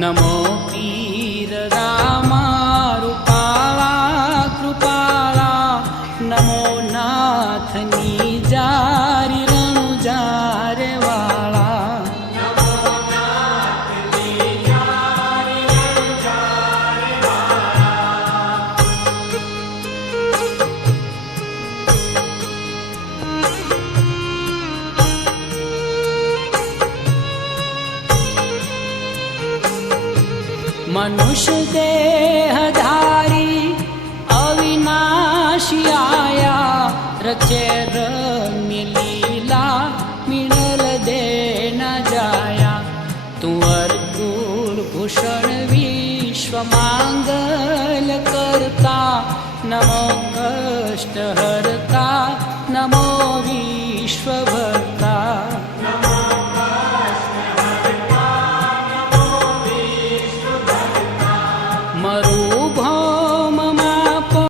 नमो पीर रामा रूपाला कृपाला नमो नाथनी जारी रणु जारे वाला मनुष्य देहधारी अविनाशी आया रचे रम्य लीला मिणल दे न जाया तू अर्कुल भूषण विश्व मांगल करता नमो कष्ट हरता नमो विश्व